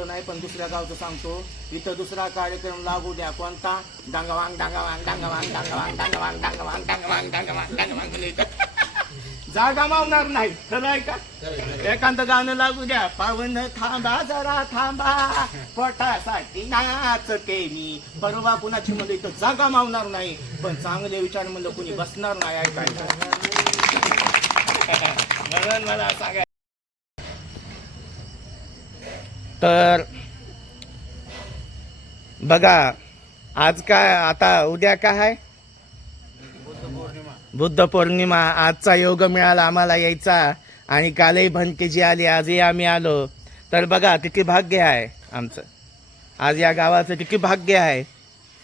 नाही पण दुसऱ्या गावचं सांगतो इथं दुसरा कार्यक्रम लागू द्या कोणता डांगवांग डांगवांग डांगवांग डांगवांग डांगवांग डांगवांग डांगवांग डांगवांग डांगवांग जागा मावणार नाही खरं आहे का एखादं गाणं लागू द्या पावन थांबा जरा थांबा पोटासाठी नाचते मी बरोबर कुणाची म्हणलं इथं जागा मावणार नाही पण चांगले विचार म्हणलं कुणी बसणार नाही ऐकायला म्हणून मला सांगा तर बघा आज काय आता उद्या काय? आहे बुद्ध पौर्णिमा. आजचा योग मिळाला आम्हाला यायचा. आणि कालही भनकेजी आली आजही आम्ही आलो. तर बघा किती भाग्य आहे आमचं. आज या गावाचं किती भाग्य आहे.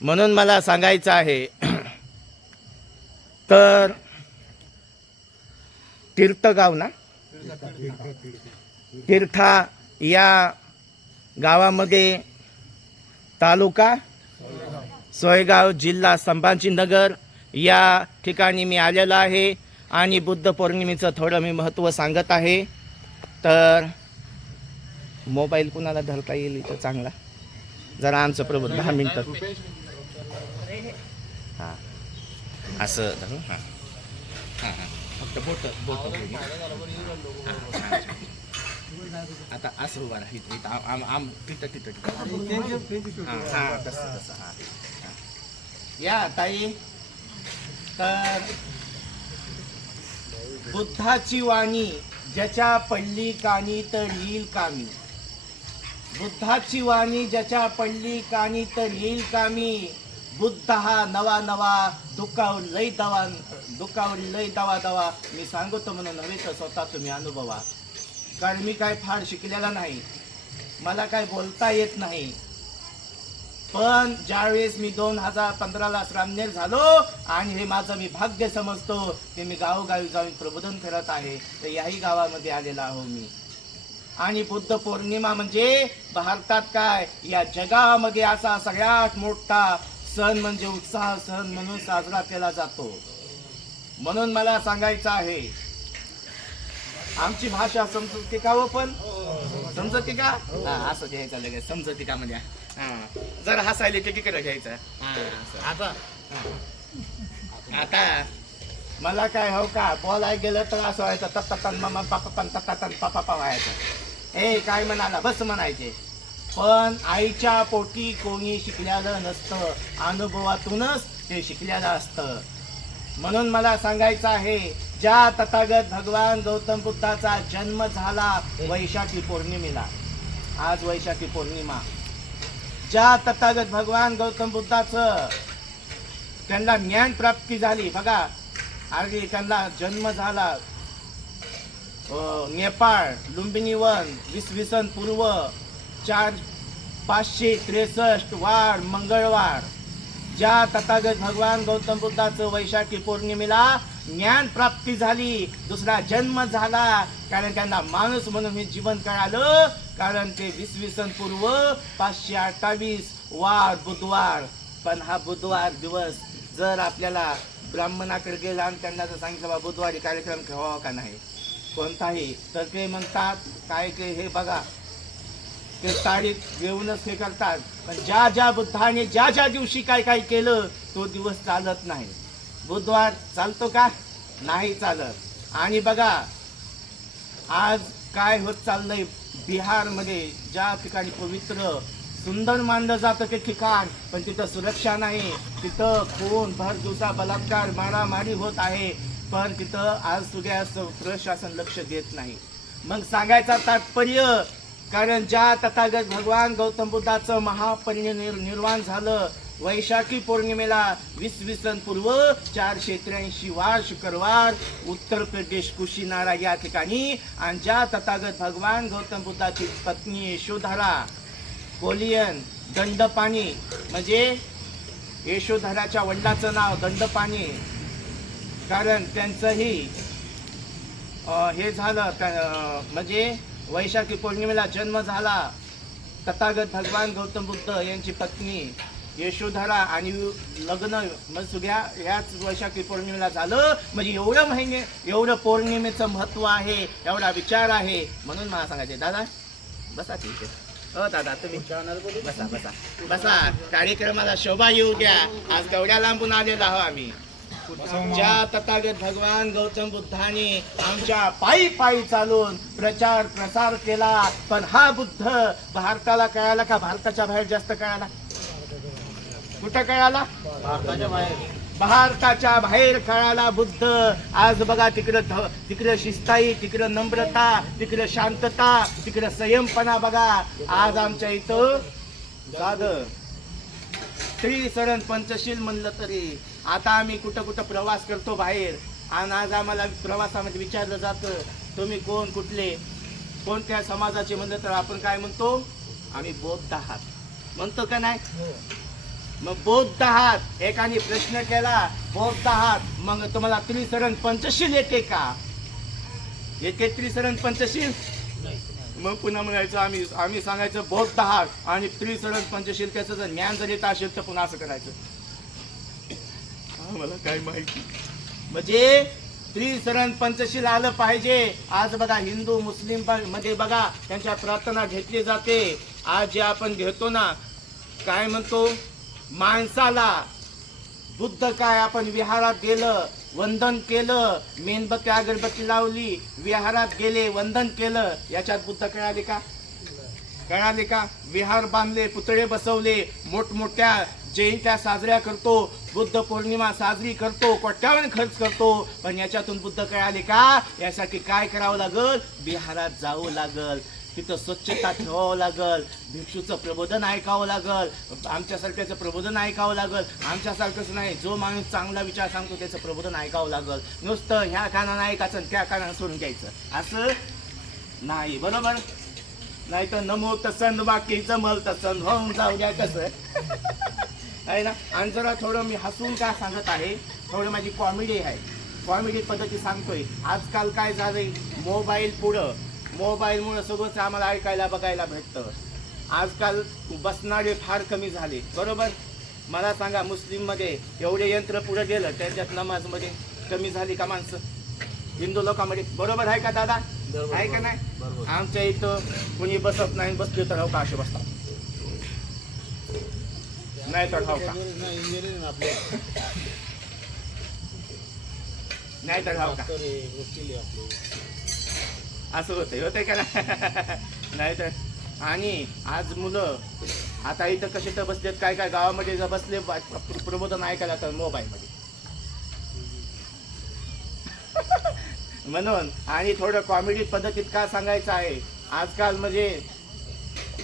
म्हणून मला सांगायचं आहे. तर तीर्थगाव ना? तीर्था या गावामध्ये तालुका सोयगाव जिल्हा संभाजीनगर या ठिकाणी मी आलेलो आहे आणि बुद्ध पौर्णिमेचं थोडं मी महत्त्व सांगत आहे. तर मोबाईल कुणाला धरता येईल इथं चांगला? जरा आमचं प्रभू दहा मिनटं. हां. असं धरू? हां. हां हां. फक्त बोट बोट. आता असं उभा राहा इथं इथं आम आम तिथं तिथं तिथं. हां हां तसं तसं हां. हां. या ताई. तर बुद्धाची वाणी ज्याच्या पडली कानी तर येईल कामी. बुद्धाची वाणी ज्याच्या पडली कानी तर येईल कामी. बुद्ध हा नवा नवा दुःखावर लय दवा दुःखावर लय दवा दवा. मी सांगतो म्हणून नव्हे तर स्वतः तुम्ही अनुभवा. कारण मी काय फार शिकलेला नाही. मला काय बोलता येत नाही. पण ज्यावेळेस मी दोन हजार पंधराला श्रामनेर झालो आणि हे माझं मी भाग्य समजतो की मी गावोगावी जाऊन प्रबोधन करत आहे तर याही गावामध्ये आलेला आहो मी. आणि बुद्ध पौर्णिमा म्हणजे भारतात काय? या जगामध्ये असा सगळ्यात मोठा सण म्हणजे उत्साह सण म्हणून साजरा केला जातो. म्हणून मला सांगायचं आहे आमची भाषा समजते का हो पण? समजते का हा, असं घ्यायचं लगेच समजते का म्हणजे हा. जर हसायले ते तिकडे घ्यायचं. हा, असं. आता. आता? मला काय हो का? बोलाय गेलं तर असं व्हायचं तत्तन मामा पापा पण तत्तन पापा पा व्हायचं. ए काय म्हणाला? बस म्हणायचे. पण आईच्या पोटी कोणी शिकलेलं नसतं. अनुभवातूनच ते शिकलेलं असतं. म्हणून मला सांगायचं आहे ज्या तथागत भगवान गौतम बुद्धाचा जन्म झाला वैशाखी पौर्णिमेला. आज वैशाखी पौर्णिमा. ज्या तथागत भगवान गौतम बुद्धाचं त्यांना ज्ञान प्राप्ती झाली बघा अगदी त्यांना जन्म झाला नेपाळ लुंबिनी वन पूर्व चार पाचशे त्रेसष्ट वाढ मंगळवार. ज्या तथागत भगवान गौतम बुद्धाचं वैशाखी पौर्णिमेला ज्ञान प्राप्ती झाली दुसरा जन्म झाला. कारण त्यांना माणूस म्हणून हे जीवन कळालं. कारण ते इसवी सन पूर्व पाचशे अठ्ठावीस वार बुधवार. पण हा बुधवार दिवस जर आपल्याला ब्राह्मणाकडे गेला आणि त्यांना जर सांगितलं बा बुधवारी कार्यक्रम ठेवावा का नाही? कोणताही. तर ते म्हणतात काय ते हे बघा. ते तारीख घेऊनच हे करतात. पण ज्या ज्या बुद्धाने ज्या ज्या दिवशी काय काय केलं तो दिवस चालत नाही. बुधवार चालतो का? नाही चालत. आणि बघा आज काय होत चाललंय बिहारमध्ये? ज्या ठिकाणी पवित्र सुंदर मानलं जातं ते ठिकाण पण तिथं सुरक्षा नाही. तिथं खून भर दिवसा बलात्कार मारामारी होत आहे पण तिथं आज सुद्धा प्रशासन लक्ष देत नाही. मग सांगायचा तात्पर्य कारण ज्या तथागत भगवान गौतम बुद्धाचं महापरिनिर्वाण झालं वैशाखी पौर्णिमेला वीस सन पूर्व चारशे त्र्याऐंशी वार शुक्रवार उत्तर प्रदेश कुशीनारा या ठिकाणी. आणि ज्या तथागत भगवान गौतम बुद्धाची पत्नी यशोधरा कोलियन दंडपाणी म्हणजे यशोधराच्या वडिलाचं नाव दंडपाणी. कारण त्यांचंही हे झालं त्या- म्हणजे वैशाखी पौर्णिमेला जन्म झाला. तथागत भगवान गौतम बुद्ध यांची पत्नी. यशोधरा आणि लग्न मग सगळ्या ह्याच वैशाखी पौर्णिमेला झालं. म्हणजे एवढं महिने एवढं पौर्णिमेचं महत्त्व आहे एवढा विचार आहे. म्हणून मला सांगायचे दादा बसा ठीक आहे हो दादा तुम्ही. बसा बसा. बसा. कार्यक्रमाला शोभा येऊ द्या. आज तेवढ्या लांबून आलेलो आहो आम्ही. ज्या तथागत भगवान गौतम बुद्धाने आमच्या पायी पायी चालून प्रचार प्रसार केला पण हा बुद्ध भारताला कळाला का? भारताच्या बाहेर जास्त कळाला? कुठं कळाला? भारताच्या बाहेर भारताच्या बाहेर कळाला बुद्ध. आज बघा तिकडं ध- तिकडं शिस्ताई तिकडं नम्रता तिकडं शांतता तिकडं संयमपणा बघा. आज आमच्या इथं साध सरण पंचशील म्हणलं तरी. आता आम्ही कुठं कुठं प्रवास करतो बाहेर. आणि आज आम्हाला प्रवासामध्ये विचारलं जातं तुम्ही कोण कुठले? कोणत्या समाजाचे म्हणलं तर आपण काय म्हणतो? आम्ही बौद्ध आहात. म्हणतो का नाही? मग बौद्ध आहात एकाने प्रश्न केला बौद्ध आहात मग तुम्हाला त्रिसरण पंचशील येते का? येते त्रिसरण पंचशील? मग पुन्हा म्हणायचं आम्ही आम्ही सांगायचं बौद्ध आहात आणि त्रिसरण पंचशील त्याचं जर ज्ञान जर येत असेल तर पुन्हा असं करायचं. मला काय माहिती? म्हणजे त्रिसरण पंचशील आलं पाहिजे. आज बघा हिंदू मुस्लिममध्ये बघा त्यांच्या प्रार्थना घेतली जाते. आज जे आपण घेतो ना काय म्हणतो? माणसाला बुद्ध काय आपण विहारात गेलं वंदन केलं मेणबत्ती अगरबत्ती लावली विहारात गेले वंदन केलं याच्यात बुद्ध कळाले का? कळाले का? विहार बांधले पुतळे बसवले मोठमोठ्या जयंत्या साजऱ्या करतो बुद्ध पौर्णिमा साजरी करतो कोट्यावर खर्च करतो पण याच्यातून बुद्ध कळाले का? यासाठी काय करावं लागल? बिहारात जावं लागल. तिथं स्वच्छता ठेवावं लागल भिक्षूचं प्रबोधन ऐकावं लागल आमच्यासारख्याचं प्रबोधन ऐकावं लागल. आमच्यासारखंच नाही जो माणूस चांगला विचार सांगतो त्याचं प्रबोधन ऐकावं लागल. नुसतं ह्या कानानं ऐकायचं आणि त्या कानानं सोडून घ्यायचं. असं नाही बरोबर? नाही तर नमो तसन बाकीचं मल तसन होऊन जाऊ द्या कसं आहे ना? आणि जरा थोडं मी हसून का सांगत आहे थोडं माझी कॉमेडी आहे. कॉमेडी पद्धती सांगतोय. आजकाल काय झालंय? मोबाईल पुढं. मोबाईलमुळं सगळंच आम्हाला ऐकायला बघायला भेटतं. आजकाल बसणारे फार कमी झाले. बरोबर? मला सांगा मुस्लिममध्ये एवढे यंत्र पुढे गेलं त्याच्यात नमाजमध्ये कमी झाली का माणसं? हिंदू लोकांमध्ये. बरोबर आहे का दादा? आहे का नाही. आमच्या इथं कुणी बसत नाही बसले तर हो का असे बसतात? नाही तर हो का? नाही तर हो का? असं होतंय होतंय का नाही? तर आणि आज मुलं आता इथं कसे तर बसलेत काय काय गावामध्ये जर बसले प्रबोधन ऐकायला तर मोबाईलमध्ये. म्हणून आणि थोडं कॉमेडी पद्धतीत का सांगायचं आहे? आजकाल म्हणजे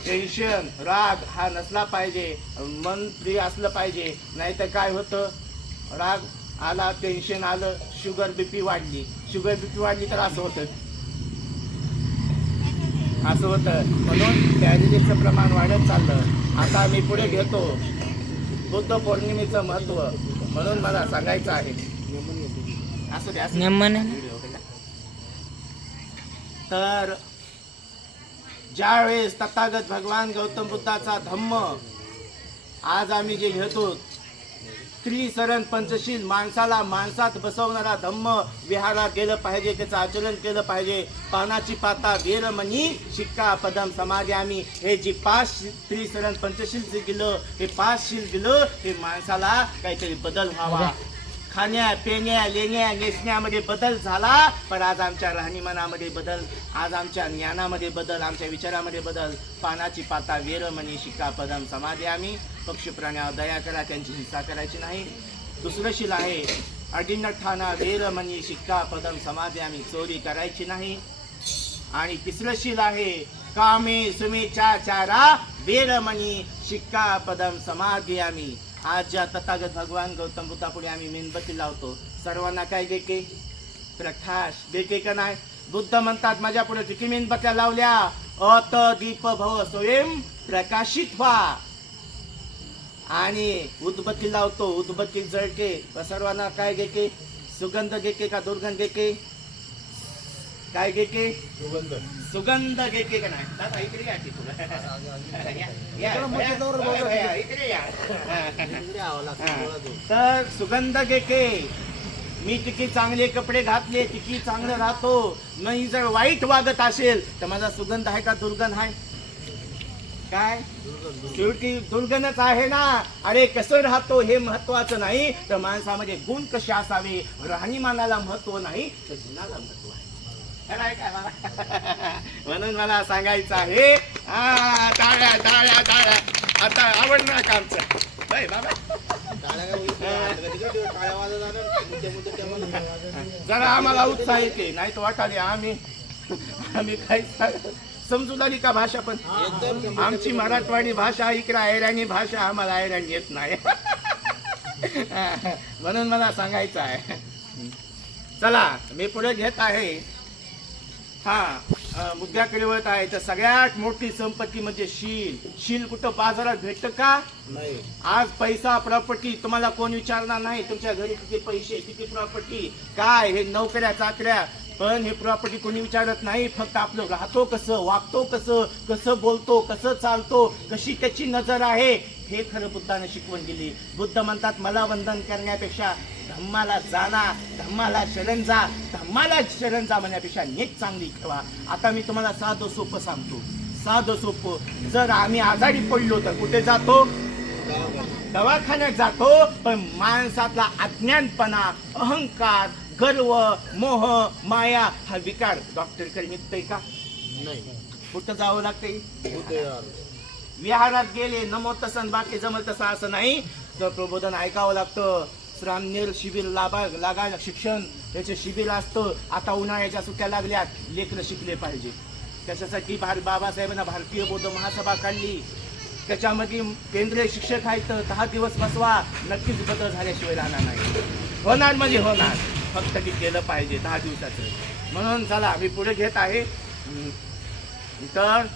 टेन्शन राग हा नसला पाहिजे मन फ्री असलं पाहिजे नाहीतर काय होतं? राग आला टेन्शन आलं शुगर बीपी वाढली. शुगर बीपी वाढली तर असं होतं. असं होतं. म्हणून डायबिटीजचं प्रमाण वाढत चाललं. आता मी पुढे घेतो. बुद्ध पौर्णिमेचं महत्त्व म्हणून मला सांगायचं आहे. असू द्या. तर ज्यावेळेस तथागत भगवान गौतम बुद्धाचा धम्म आज आम्ही जे घेतो त्रिसरण पंचशील माणसाला माणसात बसवणारा धम्म विहारात गेलं पाहिजे त्याचं आचरण केलं पाहिजे. पानाची पाता वेरमणी शिक्का पदम समाधी आम्ही. हे जी पाच त्रिसरण पंचशील जे गेलं हे पाच शील गेलं हे माणसाला काहीतरी बदल व्हावा. खाण्या पिण्या लेण्या नेसण्यामध्ये बदल झाला पण आज आमच्या राहणीमानामध्ये बदल आज आमच्या ज्ञानामध्ये बदल आमच्या विचारामध्ये बदल. पानाची पाता वेरमणी शिक्का पदम समाधी आम्ही. पक्षी प्राण्यावर दया करा त्यांची हिंसा करायची नाही. दुसरं शील आहे अडिनठाना म्हणजे शिक्का पदम समाधी आम्ही चोरी करायची नाही. आणि तिसरं शील आहे कामे सुमेचा चारा वेरमणी शिक्का पदम समाधी आम्ही. आज ज्या तथागत भगवान गौतम बुद्धापुढे आम्ही मेणबत्ती लावतो सर्वांना काय देके? प्रकाश देके का नाही? बुद्ध म्हणतात माझ्या पुढे किती मेणबत्त्या लावल्या. अत दीप भव स्वयं प्रकाशित व्हा. आणि उदबत्ती लावतो उदबत्ती जळके व सर्वांना काय घेके सुगंध घेके का दुर्गंध घेके काय घेके सुगंध. सुगंध घेके का नाही? दादा इकडे या की तुला या, या, इकडं या, या. तर सुगंध घेके मी किती चांगले कपडे घातले किती चांगलं राहतो. मी जर वाईट वागत असेल तर माझा सुगंध आहे का दुर्गंध आहे? काय? शेवटी दुर्गणच आहे ना. अरे कसं राहतो हे महत्वाचं नाही. तर माणसामध्ये गुण कसे असावे? राहणीमानाला महत्त्व नाही तर गुणाला महत्त्व आहे? म्हणून मला सांगायचं आहे हा, टाळ्या टाळ्या टाळ्या. आता आवडणार का आमचं? बाबा. जरा आम्हाला उत्साह येते. नाही तर वाटाले आम्ही. आम्ही काही सा- समजून आली का भाषा पण? आमची मराठवाडी भाषा इकडे ऐराणी भाषा आम्हाला ऐराणी येत नाही. म्हणून मला सांगायचं आहे. चला मी पुढे घेत आहे. हा मुद्द्याकडे वळत आहे. तर सगळ्यात मोठी संपत्ती म्हणजे शील. शील कुठं बाजारात भेटतं का? नाही. आज पैसा प्रॉपर्टी तुम्हाला कोण विचारणार नाही. तुमच्या घरी किती पैसे किती प्रॉपर्टी काय? हे नोकऱ्या चाकऱ्या पण हे प्रॉपर्टी कोणी विचारत नाही फक्त आपलं राहतो कसं वागतो कसं कसं बोलतो कसं चालतो कशी त्याची नजर आहे हे खरं बुद्धाने शिकवण दिली. बुद्ध म्हणतात मला वंदन करण्यापेक्षा धम्माला जाणा धम्माला शरण जा धम्माला शरण जा म्हणण्यापेक्षा नीट चांगली ठेवा. आता मी तुम्हाला साधं सोपं सांगतो. साधं सोपं. जर आम्ही आजारी पडलो तर कुठे जातो? दवाखान्यात जातो. पण माणसातला अज्ञानपणा अहंकार गर्व मोह माया हा विकार. डॉक्टरकडे निघतोय का? नाही. कुठं जावं लागतंय. विहारात गेले नमो तसन बाकी जमल तसं असं नाही. तर प्रबोधन ऐकावं लागतं. श्रामनेर शिबिर लाभा लागा शिक्षण त्याचे शिबिर असतं. आता उन्हाळ्याच्या सुट्ट्या लागल्यात. लेकरं शिकले पाहिजे. त्याच्यासाठी भार बाबासाहेबांना भारतीय बौद्ध महासभा काढली. त्याच्यामध्ये केंद्रीय शिक्षक आहेत. दहा दिवस बसवा. नक्कीच बदल झाल्याशिवाय राहणार नाही. होणार म्हणजे होणार. फक्त की केलं पाहिजे दहा दिवसाचं. म्हणून चला मी पुढे घेत आहे. तर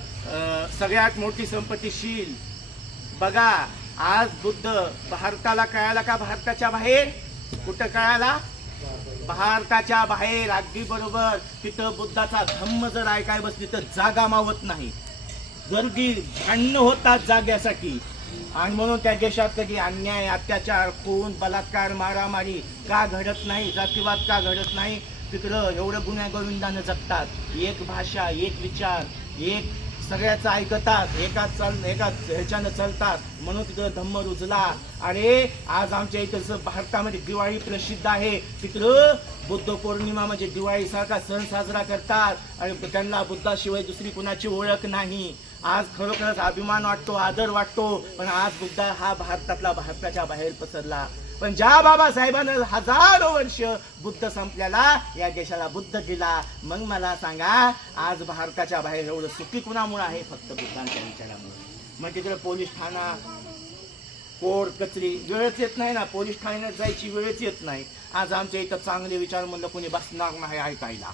सगळ्यात मोठी संपत्तीशील बघा आज बुद्ध भारताला कळाला का भारताच्या बाहेर? कुठं कळाला? भारताच्या बाहेर अगदी बरोबर. तिथं बुद्धाचा धम्म जर ऐकाय बस तिथं जागा मावत नाही. गर्दी भांडणं होतात जाग्यासाठी. आणि म्हणून त्या देशात कधी अन्याय अत्याचार खून बलात्कार मारामारी का घडत नाही जातीवाद का घडत नाही तिकडं एवढं गुन्हेगोविंदानं जगतात. एक भाषा एक विचार एक सगळ्याचं ऐकतात एकाच चाल एकाच ह्याच्यानं चालतात. म्हणून तिकडं धम्म रुजला. अरे आज आमच्या इथं भारतामध्ये दिवाळी प्रसिद्ध आहे तिकडं बुद्ध पौर्णिमा म्हणजे दिवाळीसारखा सण साजरा करतात. आणि त्यांना बुद्धाशिवाय दुसरी कुणाची ओळख नाही. आज खरोखरच अभिमान वाटतो आदर वाटतो पण आज बुद्धा हा भारतातला भारताच्या बाहेर पसरला. पण ज्या बाबासाहेबांना हजारो वर्ष बुद्ध संपल्याला या देशाला बुद्ध दिला. मग मला सांगा आज भारताच्या बाहेर एवढं सुखी कुणामुळे आहे? फक्त बुद्धांच्या विचारामुळे. मग तिकडे पोलीस ठाणा कोड कचरी वेळच येत नाही ना. पोलीस ठाण्यात जायची वेळच येत नाही. आज आमच्या इथं चांगले विचार म्हणलं कोणी बसणार नाही ऐकायला.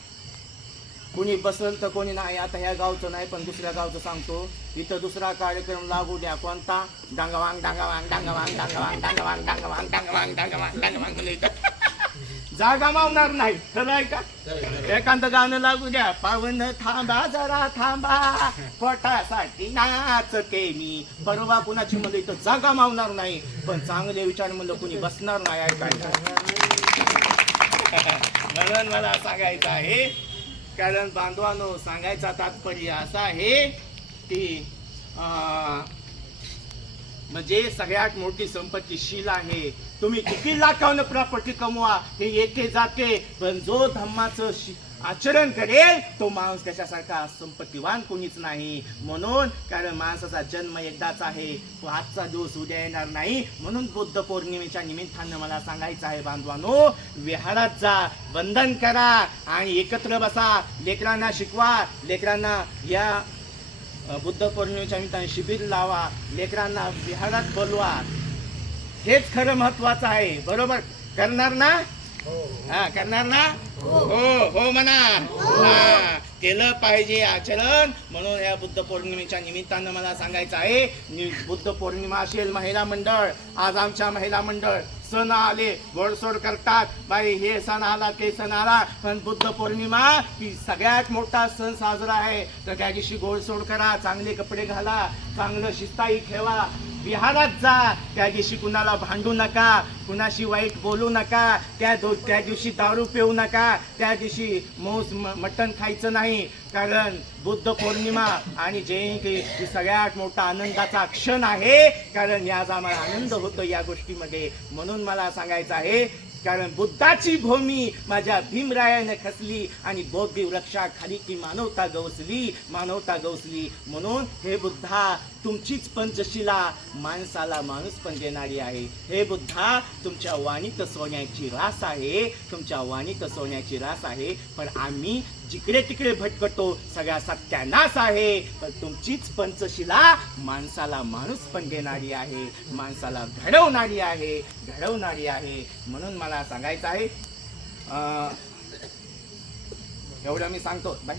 कोणी बसल तर कोणी नाही आता ह्या गावचं नाही पण दुसऱ्या गावचं सांगतो. इथं दुसरा कार्यक्रम लागू द्या. कोणता? डांगवांग डांगवांग डांगवांग डांगवांग डांगवांग डांगवांग डांगवांग डांगवांग डांगवांग इथं. जागा मावणार नाही. खरं आहे का? एखादं गाणं लागू द्या. पावन थांबा जरा थांबा. पोटासाठी नाचते मी. परवा कुणाची म्हणलं इथं जागा मावणार नाही. पण चांगले विचार म्हणलं कुणी बसणार नाही ऐकायला. म्हणून मला सांगायचं आहे कारण बांधवानो सांगायचा तात्पर्य असा आहे की अं, म्हणजे सगळ्यात मोठी संपत्ती शील आहे. तुम्ही किती लाखावनं प्रॉपर्टी कमवा हे येते जाते पण जो धम्माचं आचरण करेल तो माणूस त्याच्यासारखा संपत्तीवान कोणीच नाही. म्हणून कारण माणसाचा जन्म एकदाच आहे तो आजचा दिवस उद्या येणार नाही. म्हणून बुद्ध पौर्णिमेच्या निमित्तानं मला सांगायचं आहे बांधवानो विहारात जा बंधन करा आणि एकत्र बसा. लेकरांना शिकवा लेकरांना या बुद्ध पौर्णिमेच्या निमित्ताने शिबिर लावा लेकरांना विहारात बोलवा. हेच खरं महत्वाचं आहे बरोबर? करणार ना? हा करणार ना? हो. हो म्हणा. हा. केलं पाहिजे आचरण. म्हणून या बुद्ध पौर्णिमेच्या निमित्तानं मला सांगायचं आहे बुद्ध पौर्णिमा असेल महिला मंडळ आज आमच्या महिला मंडळ सण आले गोडसोड करतात. बाई हे सण आला ते सण आला पण बुद्ध पौर्णिमा ही सगळ्यात मोठा सण साजरा आहे. तर त्या दिवशी गोडसोड करा चांगले कपडे घाला चांगलं शिस्ताई ठेवा. विहारात जा. त्या दिवशी कुणाला भांडू नका कुणाशी वाईट बोलू नका त्या दो त्या दिवशी दारू पिऊ नका त्या दिवशी मौस म- मटण खायचं नाही. कारण बुद्ध पौर्णिमा आणि जयंती ही सगळ्यात मोठा आनंदाचा क्षण आहे. कारण याचा आम्हाला आनंद होतो या गोष्टीमध्ये. म्हणून मला सांगायचं आहे कारण बुद्धाची भूमी माझ्या भीमरायाने खसली आणि बौद्ध वृक्षाखाली ती मानवता गवसली मानवता गवसली. म्हणून हे बुद्धा तुमचीच पंचशिला माणसाला माणूस पण देणारी आहे. हे बुद्धा तुमच्या वाणीत सोन्याची रास आहे. तुमच्या वाणीत सोन्याची रास आहे. पण आम्ही जिकडे तिकडे भटकतो सगळ्या सत्यानाश आहे. पण तुमचीच पंचशिला माणसाला माणूस पण देणारी आहे. माणसाला घडवणारी आहे. घडवणारी आहे. म्हणून मला सांगायचं आहे एवढं मी सांगतो. बाय.